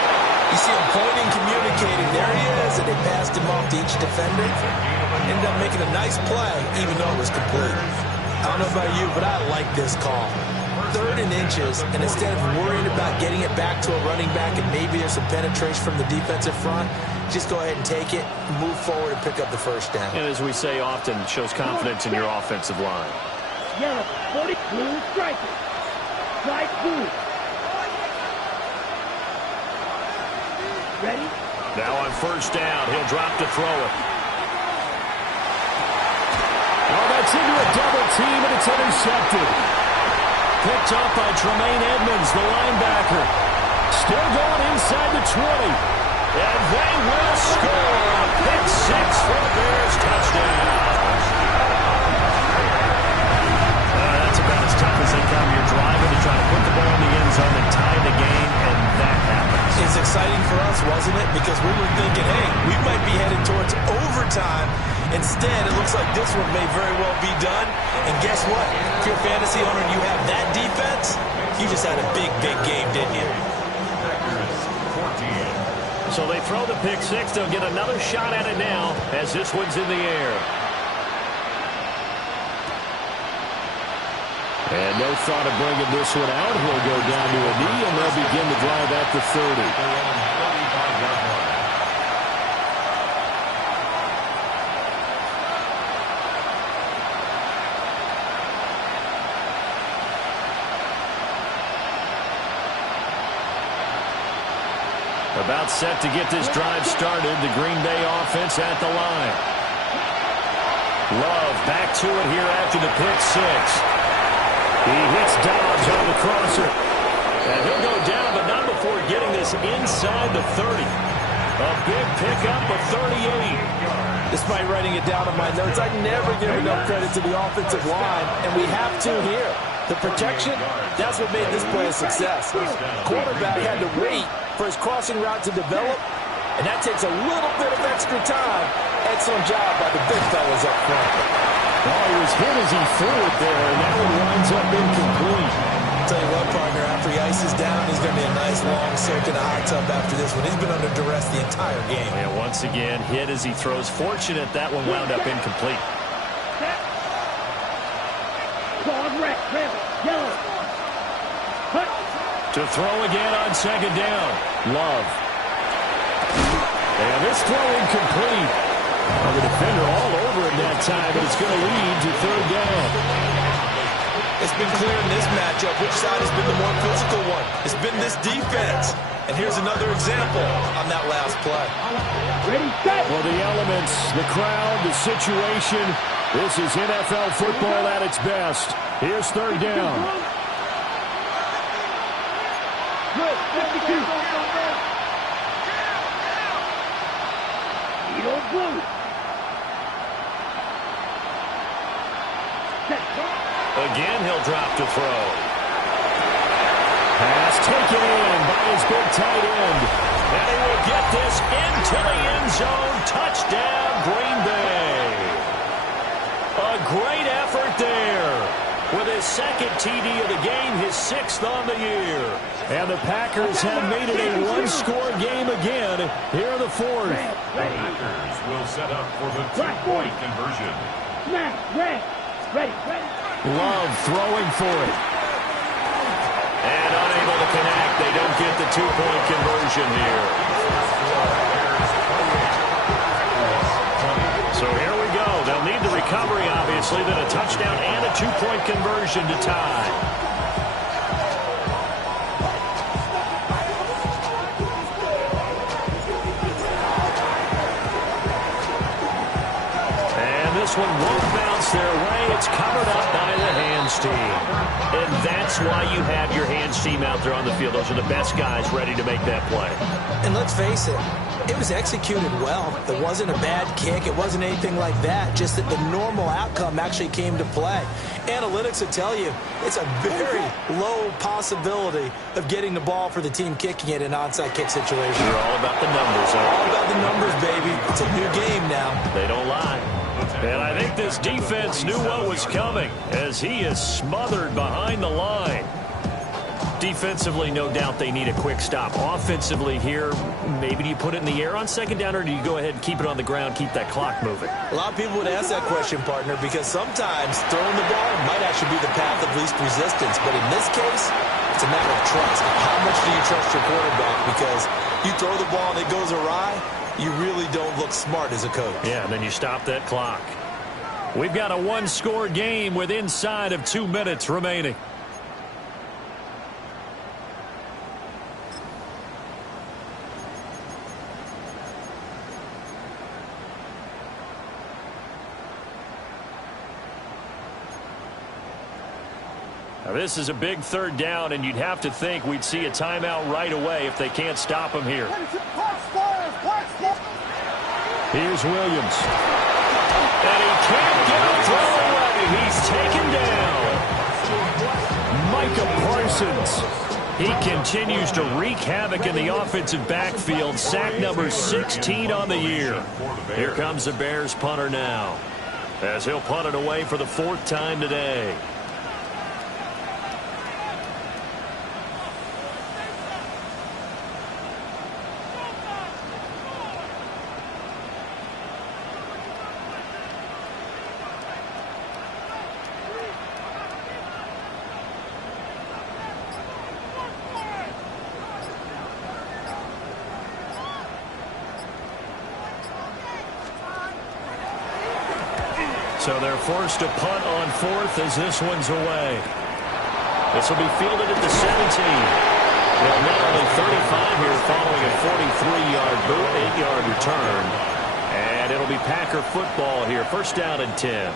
you see him pointing, communicating. There he is, and they passed him off to each defender. Ended up making a nice play, even though it was complete. I don't know about you, but I like this call. 3rd and inches, and instead of worrying about getting it back to a running back and maybe there's some penetration from the defensive front, just go ahead and take it, move forward, and pick up the first down. And as we say often, it shows confidence in your offensive line. Yellow, 40, blue, striker. Slide blue. Ready? Now on 1st down, he'll drop to throw it. Oh, that's into a double team, and it's intercepted. Picked up by Tremaine Edmonds, the linebacker. Still going inside the 20. And they will score a pick 6 for the Bears touchdown. That's about as tough as they come. You're driving to try to put the ball in the end zone and tie the game, and that happens. It's exciting for us, wasn't it? Because we were thinking, hey, we might be headed towards overtime. Instead, it looks like this one may very well be done. And guess what? If you're a fantasy owner and you have that defense, you just had a big, big game, didn't you? So they throw the pick 6. They'll get another shot at it now as this one's in the air. And no thought of bringing this one out. He'll go down to a knee, and they'll begin the drive at the 30. About set to get this drive started. The Green Bay offense at the line. Love back to it here after the pick 6. He hits Dobbs on the crosser. And he'll go down, but not before getting this inside the 30. A big pickup of 38. Despite writing it down on my notes, I never give enough credit to the offensive line, and we have to here. The protection, that's what made this play a success. Quarterback had to wait for his crossing route to develop, and that takes a little bit of extra time. Excellent job by the big fellas up front. Well, he was hit as he threw it there, and that one winds up incomplete. I'll tell you what, partner, after he ices down, he's going to be a nice long soak in a hot tub after this one. He's been under duress the entire game. And once again, hit as he throws. Fortunate that one wound up incomplete. Dog red, yellow. To throw again on 2nd down. Love. And this throw incomplete. Well, the defender all over it that time, but it's going to lead to third down. It's been clear in this matchup which side has been the more physical one. It's been this defense. And here's another example on that last play. Ready, set. Well, the elements, the crowd, the situation. This is NFL football at its best. Here's third down. Good, 52. Edo blue. Set. Again, he'll drop to throw. Pass taken in by his big tight end. And he will get this into the end zone. Touchdown, Green Bay. A great effort there. With his second TD of the game, his sixth on the year. And the Packers have made it a one-score game again here in the fourth. Packers will set up for the two-point conversion. Snap, red. Ready, ready. Love throwing for it. And unable to connect. They don't get the two-point conversion here. So here we go. They'll need the recovery, obviously, then a touchdown and a two-point conversion to tie. This one won't bounce their way. It's covered up by the hands team. And that's why you have your hands team out there on the field. Those are the best guys ready to make that play. And let's face it, it was executed well. It wasn't a bad kick. It wasn't anything like that. Just that the normal outcome actually came to play. Analytics will tell you it's a very low possibility of getting the ball for the team kicking it in an onside kick situation. You're all about the numbers, huh? All about the numbers, baby. It's a new game now. They don't lie. And I think this defense knew what was coming as he is smothered behind the line. Defensively, no doubt they need a quick stop. Offensively here, maybe do you put it in the air on second down, or do you go ahead and keep it on the ground, keep that clock moving? A lot of people would ask that question, partner, because sometimes throwing the ball might actually be the path of least resistance. But in this case, it's a matter of trust. How much do you trust your quarterback? Because you throw the ball and it goes awry, you really don't look smart as a coach. Yeah, and then you stop that clock. We've got a one-score game with inside of 2 minutes remaining. Now, this is a big third down, and you'd have to think we'd see a timeout right away if they can't stop him here. Here's Williams. And he can't get a throw away. He's taken down. Micah Parsons. He continues to wreak havoc in the offensive backfield. Sack number 16 on the year. Here comes the Bears punter now, as he'll punt it away for the fourth time today. So they're forced to punt on fourth as this one's away. This will be fielded at the 17. Well, not only 35 here following a 43-yard boot, 8-yard return. And it'll be Packer football here. First down and 10.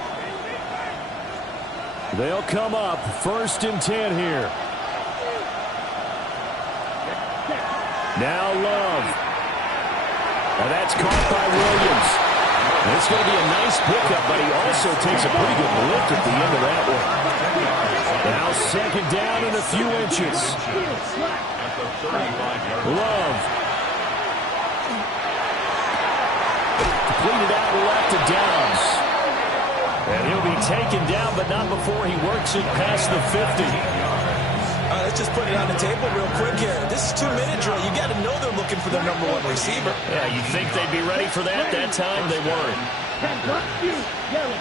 They'll come up first and 10 here. Now Love. And that's caught by Williams. And it's going to be a nice pickup, but he also takes a pretty good lift at the end of that one. Now second down and a few inches. Love. Completed out left to Downs. And he'll be taken down, but not before he works it past the 50. Let's just put it on the table real quick here. This is 2-minute drill. You got to know they're looking for their number one receiver. Yeah, you'd think they'd be ready for that. That time they weren't. Yellow.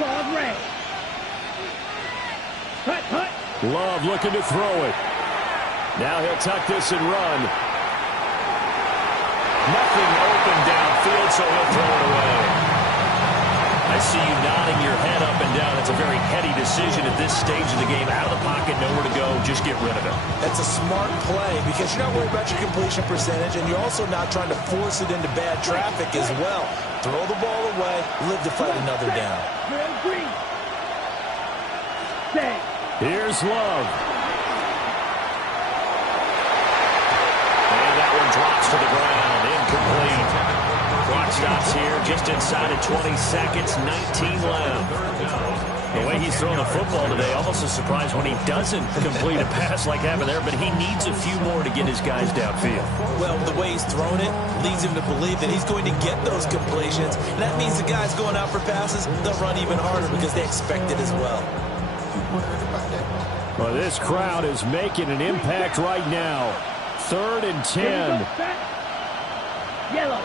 Claw red. Hut, hut. Love looking to throw it. Now he'll tuck this and run. Nothing open downfield, so he'll throw it away. I see you nodding your head up and down. It's a very heady decision at this stage of the game. Out of the pocket, nowhere to go. Just get rid of it. That's a smart play because you're not worried about your completion percentage, and you're also not trying to force it into bad traffic as well. Throw the ball away, live to fight another down. Here's Love. And that one drops to the ground. Incomplete. Clock stops here just inside of 20 seconds. 19 left. The way he's throwing the football today, almost a surprise when he doesn't complete a pass like happened there, but he needs a few more to get his guys downfield. Well, the way he's thrown it leads him to believe that he's going to get those completions. And that means the guys going out for passes, they'll run even harder because they expect it as well. Well, this crowd is making an impact right now. 3rd and 10. Yellow.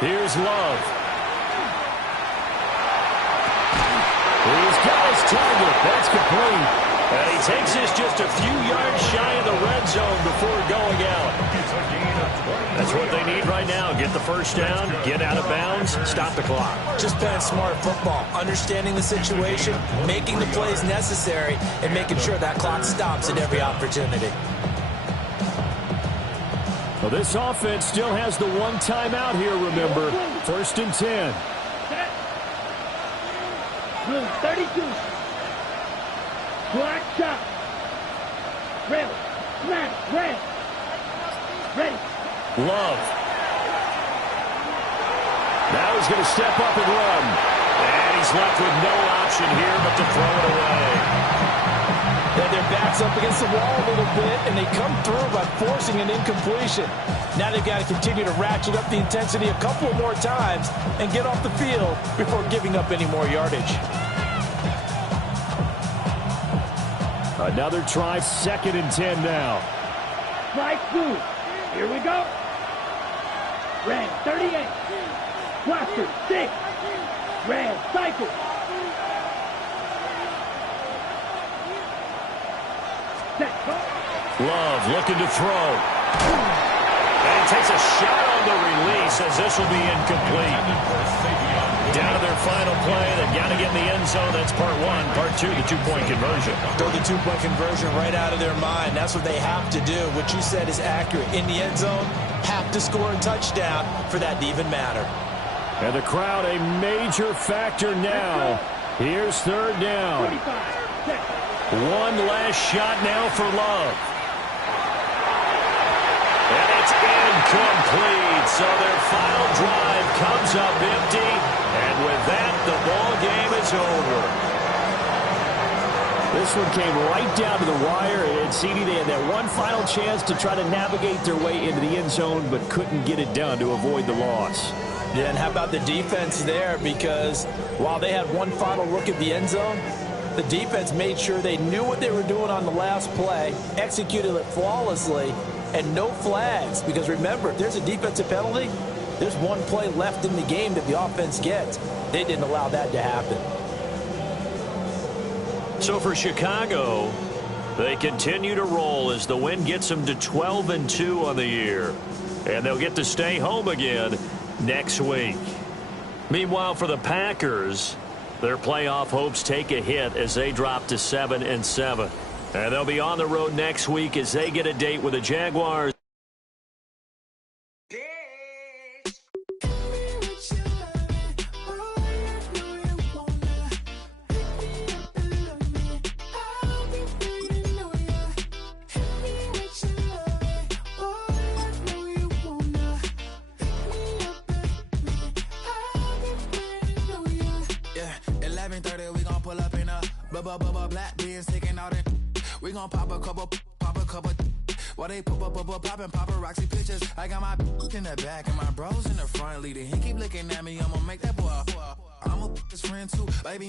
Here's Love. He's got his target. That's complete. And he takes this just a few yards shy of the red zone before going out. That's what they need right now. Get the first down, get out of bounds, stop the clock. Just playing smart football, understanding the situation, making the plays necessary, and making sure that clock stops at every opportunity. Well, this offense still has the one timeout here, remember. 1st and 10. Blue 32. Black shot. Red. Smash. Red. Ready. Love. Now he's going to step up and run. And he's left with no option here but to throw it away. Their backs up against the wall a little bit, and they come through by forcing an incompletion. Now they've got to continue to ratchet up the intensity a couple more times and get off the field before giving up any more yardage. Another try, 2nd and 10 now. Strike 2. Here we go. Red 38. Blaster 6. Red cycle. Love looking to throw. And he takes a shot on the release as this will be incomplete. Down to their final play. They've got to get in the end zone. That's part 1. Part 2, the two-point conversion. Throw the two-point conversion right out of their mind. That's what they have to do. What you said is accurate. In the end zone, have to score a touchdown for that to even matter. And the crowd a major factor now. Here's 3rd down. 45. One last shot now for Love. And it's incomplete. So their final drive comes up empty. And with that, the ball game is over. This one came right down to the wire. And CD, they had that one final chance to try to navigate their way into the end zone, but couldn't get it done to avoid the loss. Yeah, and how about the defense there? Because while they had one final look at the end zone, the defense made sure they knew what they were doing on the last play, executed it flawlessly, and no flags. Because remember, if there's a defensive penalty, there's one play left in the game that the offense gets. They didn't allow that to happen. So for Chicago, they continue to roll as the win gets them to 12-2 on the year. And they'll get to stay home again next week. Meanwhile, for the Packers, their playoff hopes take a hit as they drop to 7-7. And they'll be on the road next week as they get a date with the Jaguars. Black beans taking out it. We gon' pop a couple. While they poppin' paparazzi pictures. I got my in the back and my bros in the front leading. He keep looking at me, I'ma make that boy. I'm a his friend too, baby.